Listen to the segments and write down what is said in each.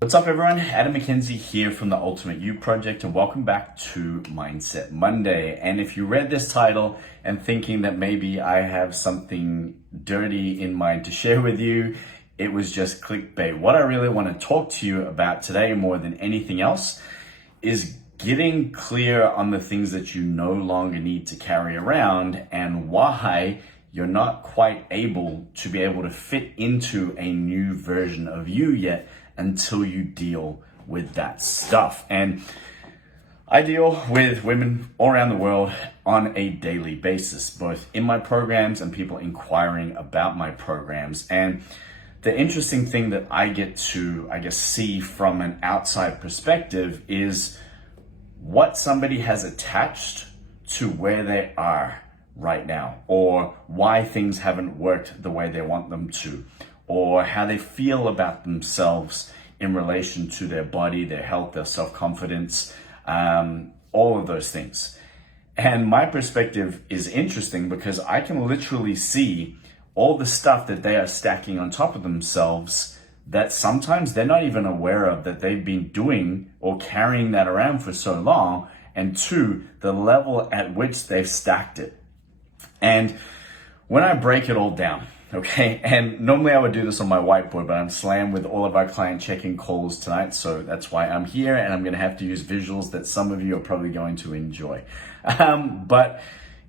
What's up, everyone? Adam McKenzie here from the Ultimate You Project, and welcome back to Mindset Monday. And if you read this title and thinking that maybe I have something dirty in mind to share with you, it was just clickbait. What I really want to talk to you about today, more than anything else, is getting clear on the things that you no longer need to carry around and why you're not quite able to fit into a new version of you yet until you deal with that stuff. And I deal with women all around the world on a daily basis, both in my programs and people inquiring about my programs. And the interesting thing that I get to, see from an outside perspective is what somebody has attached to where they are right now, or why things haven't worked the way they want them to, or how they feel about themselves in relation to their body, their health, their self-confidence, all of those things. And my perspective is interesting because I can literally see all the stuff that they are stacking on top of themselves that sometimes they're not even aware of, that they've been doing or carrying that around for so long, and two, the level at which they've stacked it. And when I break it all down, okay, and normally I would do this on my whiteboard, but I'm slammed with all of our client check-in calls tonight, so that's why I'm here, and I'm going to have to use visuals that some of you are probably going to enjoy. But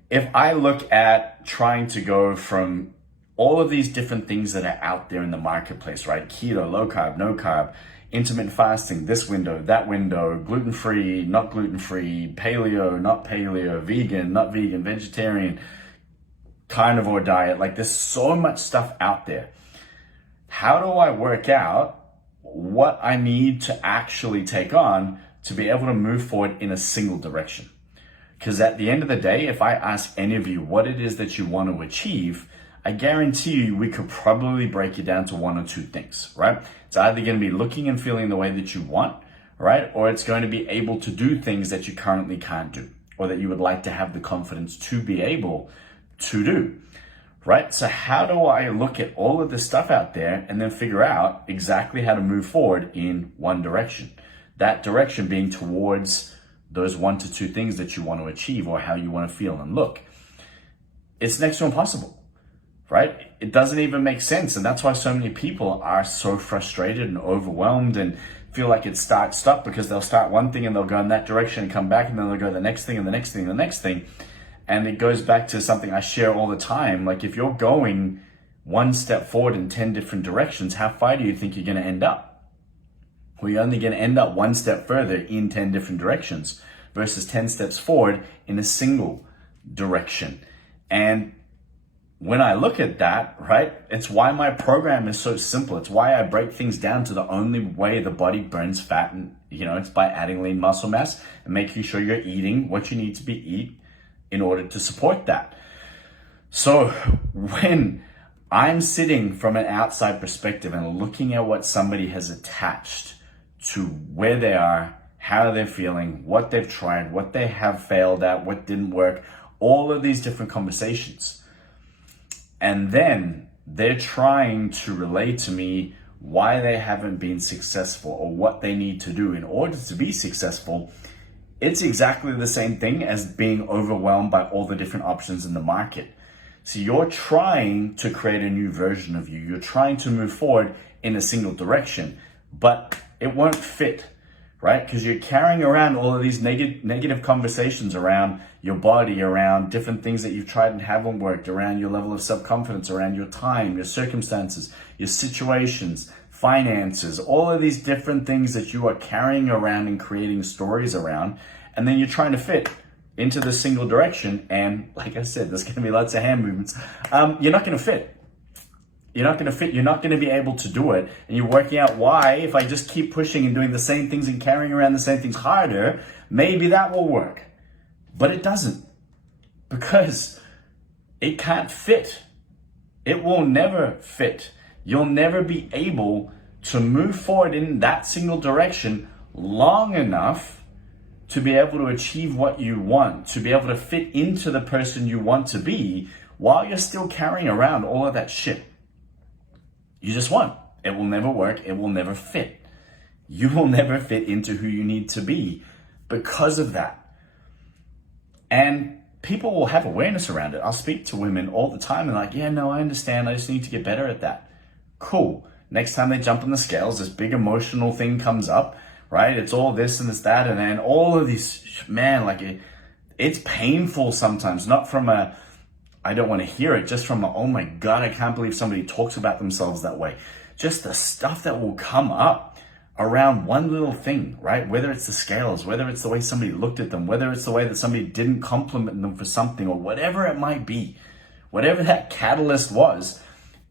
if I look at trying to go from all of these different things that are out there in the marketplace, right? Keto, low carb, no carb, intermittent fasting, this window, that window, gluten-free, not gluten-free, paleo, not paleo, vegan, not vegan, vegetarian, carnivore diet. Like, there's so much stuff out there. How do I work out what I need to actually take on to be able to move forward in a single direction? Because at the end of the day, if I ask any of you what it is that you want to achieve, I guarantee you we could probably break it down to one or two things, right? It's either going to be looking and feeling the way that you want, right? Or it's going to be able to do things that you currently can't do, or that you would like to have the confidence to be able to do, right? So how do I look at all of this stuff out there and then figure out exactly how to move forward in one direction? That direction being towards those one to two things that you want to achieve, or how you want to feel and look. It's next to impossible. Right? It doesn't even make sense. And that's why so many people are so frustrated and overwhelmed and feel like it's start-stop, because they'll start one thing and they'll go in that direction and come back, and then they'll go the next thing and the next thing and the next thing. And it goes back to something I share all the time. Like, if you're going one step forward in 10 different directions, how far do you think you're going to end up? Well, you're only going to end up one step further in 10 different directions versus 10 steps forward in a single direction. And when I look at that, right, it's why my program is so simple. It's why I break things down to the only way the body burns fat, and it's by adding lean muscle mass and making sure you're eating what you need to eat in order to support that. So when I'm sitting from an outside perspective and looking at what somebody has attached to where they are, how they're feeling, what they've tried, what they have failed at, what didn't work, all of these different conversations, and then they're trying to relate to me why they haven't been successful or what they need to do in order to be successful, it's exactly the same thing as being overwhelmed by all the different options in the market. So you're trying to create a new version of you. You're trying to move forward in a single direction, but it won't fit, right? Because you're carrying around all of these negative conversations around your body, around different things that you've tried and haven't worked, around your level of self-confidence, around your time, your circumstances, your situations, finances, all of these different things that you are carrying around and creating stories around. And then you're trying to fit into this single direction. And like I said, there's going to be lots of hand movements. You're not going to fit. You're not going to fit. You're not going to be able to do it. And you're working out why, if I just keep pushing and doing the same things and carrying around the same things harder, maybe that will work. But it doesn't, because it can't fit. It will never fit. You'll never be able to move forward in that single direction long enough to be able to achieve what you want, to be able to fit into the person you want to be while you're still carrying around all of that shit. You just won't. It will never work. It will never fit. You will never fit into who you need to be because of that. And people will have awareness around it. I'll speak to women all the time and like, yeah, no, I understand. I just need to get better at that. Cool. Next time they jump on the scales, this big emotional thing comes up, right? It's all this and it's that. And then all of these, man, like it's painful sometimes, not from I don't want to hear it, just from oh my God, I can't believe somebody talks about themselves that way. Just the stuff that will come up around one little thing, right? Whether it's the scales, whether it's the way somebody looked at them, whether it's the way that somebody didn't compliment them for something, or whatever it might be, whatever that catalyst was,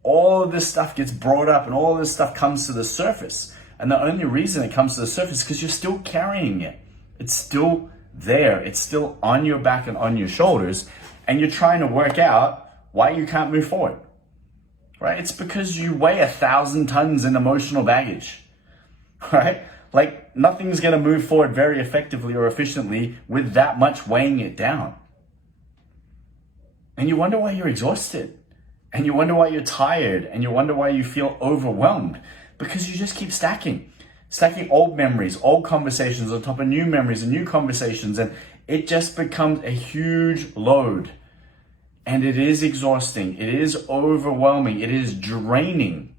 all of this stuff gets brought up and all of this stuff comes to the surface. And the only reason it comes to the surface is because you're still carrying it. It's still there. It's still on your back and on your shoulders. And you're trying to work out why you can't move forward, right? It's because you weigh 1,000 tons in emotional baggage, right? Like nothing's going to move forward very effectively or efficiently with that much weighing it down. And you wonder why you're exhausted, and you wonder why you're tired, and you wonder why you feel overwhelmed, because you just keep stacking old memories, old conversations on top of new memories and new conversations, and it just becomes a huge load. And it is exhausting. It is overwhelming. It is draining,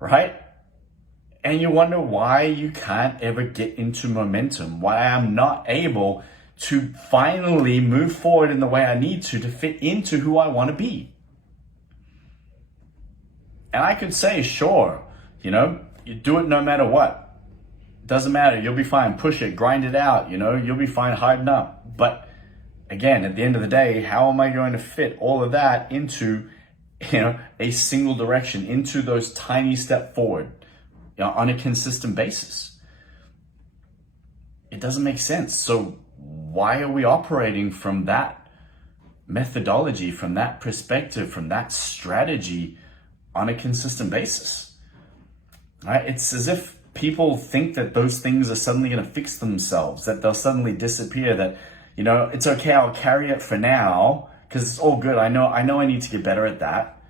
right? And you wonder why you can't ever get into momentum, why I'm not able to finally move forward in the way I need to fit into who I want to be. And I could say, sure, you do it no matter what. Doesn't matter. You'll be fine. Push it, grind it out. You'll be fine. Harden up. But again, at the end of the day, how am I going to fit all of that into, a single direction, into those tiny step forward, on a consistent basis? It doesn't make sense. So why are we operating from that methodology, from that perspective, from that strategy on a consistent basis? Right? It's as if people think that those things are suddenly going to fix themselves, that they'll suddenly disappear, that, it's okay, I'll carry it for now because it's all good. I know I need to get better at that,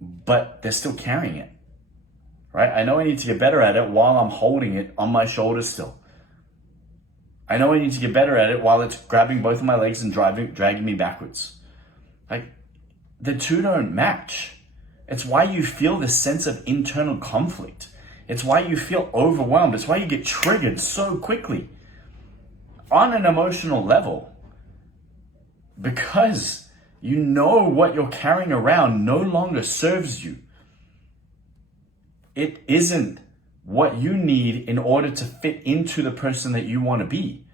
but they're still carrying it, right? I know I need to get better at it while I'm holding it on my shoulders still. I know I need to get better at it while it's grabbing both of my legs and dragging me backwards. Like, the two don't match. It's why you feel this sense of internal conflict. It's why you feel overwhelmed. It's why you get triggered so quickly on an emotional level, because you know what you're carrying around no longer serves you. It isn't what you need in order to fit into the person that you want to be.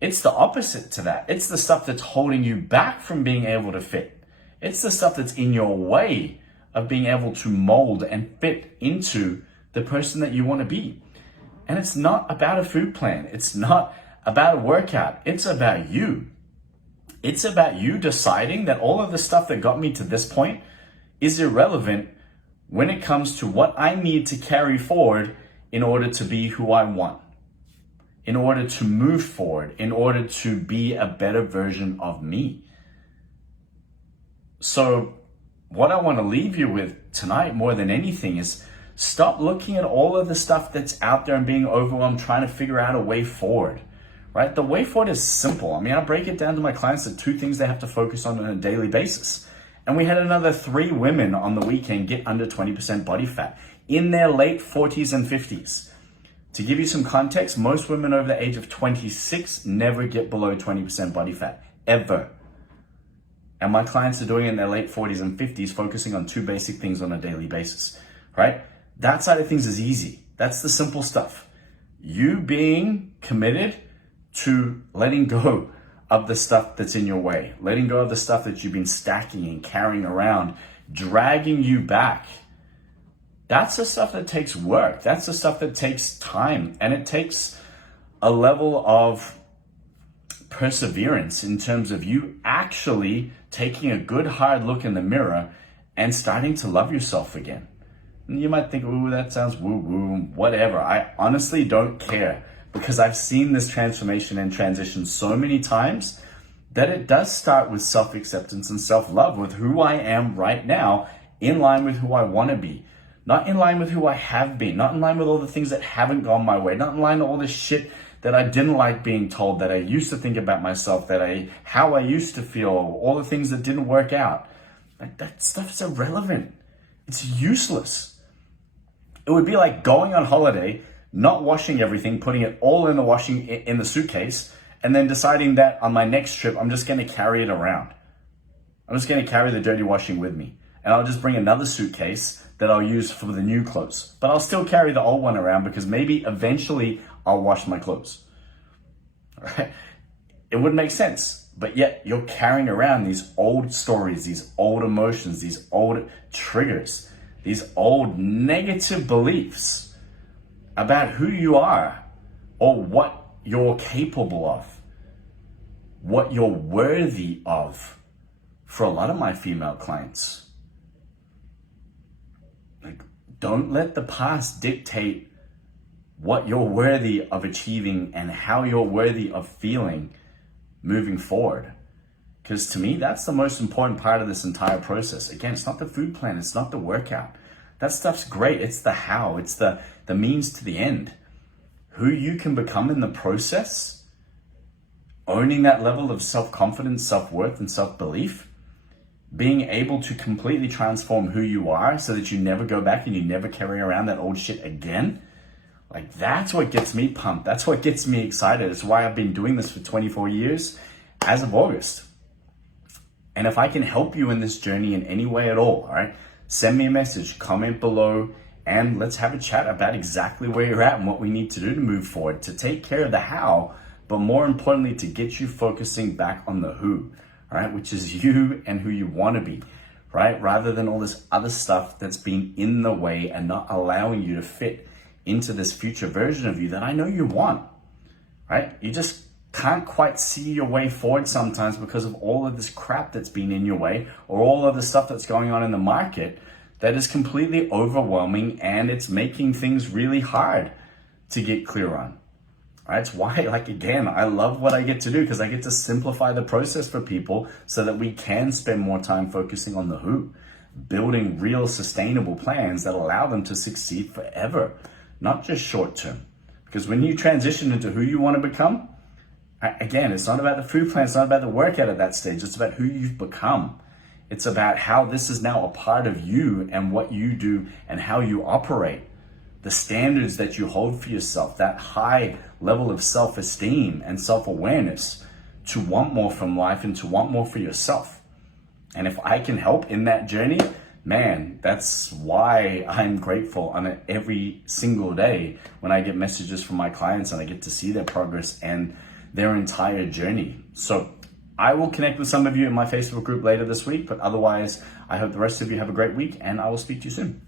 It's the opposite to that. It's the stuff that's holding you back from being able to fit. It's the stuff that's in your way of being able to mold and fit into the person that you want to be. And it's not about a food plan. It's not about a workout. It's about you. It's about you deciding that all of the stuff that got me to this point is irrelevant when it comes to what I need to carry forward in order to be who I want, in order to move forward, in order to be a better version of me. So what I want to leave you with tonight more than anything is stop looking at all of the stuff that's out there and being overwhelmed, trying to figure out a way forward, right? The way forward is simple. I break it down to my clients to 2 things they have to focus on a daily basis. And we had another 3 women on the weekend get under 20% body fat in their late 40s and 50s. To give you some context, most women over the age of 26 never get below 20% body fat, ever. And my clients are doing it in their late 40s and 50s, focusing on 2 basic things on a daily basis, right? That side of things is easy. That's the simple stuff. You being committed to letting go of the stuff that's in your way, letting go of the stuff that you've been stacking and carrying around, dragging you back. That's the stuff that takes work. That's the stuff that takes time. And it takes a level of perseverance in terms of you actually taking a good hard look in the mirror and starting to love yourself again. And you might think, ooh, that sounds woo-woo, whatever. I honestly don't care, because I've seen this transformation and transition so many times that it does start with self-acceptance and self-love, with who I am right now, in line with who I want to be. not in line with who I have been, not in line with all the things that haven't gone my way, not in line with all the shit that I didn't like being told, that I used to think about myself, how I used to feel, all the things that didn't work out. Like, that stuff's irrelevant. It's useless. It would be like going on holiday, not washing everything, putting it all in the suitcase, and then deciding that on my next trip, I'm just going to carry it around. I'm just going to carry the dirty washing with me. And I'll just bring another suitcase that I'll use for the new clothes. But I'll still carry the old one around because maybe eventually I'll wash my clothes. All right? It wouldn't make sense. But yet you're carrying around these old stories, these old emotions, these old triggers, these old negative beliefs about who you are or what you're capable of, what you're worthy of. For a lot of my female clients, like, don't let the past dictate what you're worthy of achieving and how you're worthy of feeling moving forward. Because to me, that's the most important part of this entire process. Again, it's not the food plan, it's not the workout. That stuff's great. It's the how, it's the means to the end. Who you can become in the process, owning that level of self-confidence, self-worth, and self-belief, being able to completely transform who you are so that you never go back and you never carry around that old shit again. Like, that's what gets me pumped. That's what gets me excited. It's why I've been doing this for 24 years as of August. And if I can help you in this journey in any way at all right, send me a message, comment below, and let's have a chat about exactly where you're at and what we need to do to move forward, to take care of the how, but more importantly, to get you focusing back on the who, right? Which is you and who you want to be, right? Rather than all this other stuff that's been in the way and not allowing you to fit into this future version of you that I know you want, right? You just can't quite see your way forward sometimes because of all of this crap that's been in your way or all of the stuff that's going on in the market that is completely overwhelming and it's making things really hard to get clear on. Right? It's why, like, again, I love what I get to do because I get to simplify the process for people so that we can spend more time focusing on the who, building real sustainable plans that allow them to succeed forever, not just short term. Because when you transition into who you want to become, again, it's not about the food plan, it's not about the workout at that stage, it's about who you've become. It's about how this is now a part of you and what you do and how you operate. The standards that you hold for yourself, that high level of self-esteem and self-awareness to want more from life and to want more for yourself. And if I can help in that journey, man, that's why I'm grateful on every single day when I get messages from my clients and I get to see their progress and their entire journey. So I will connect with some of you in my Facebook group later this week, but otherwise, I hope the rest of you have a great week and I will speak to you soon.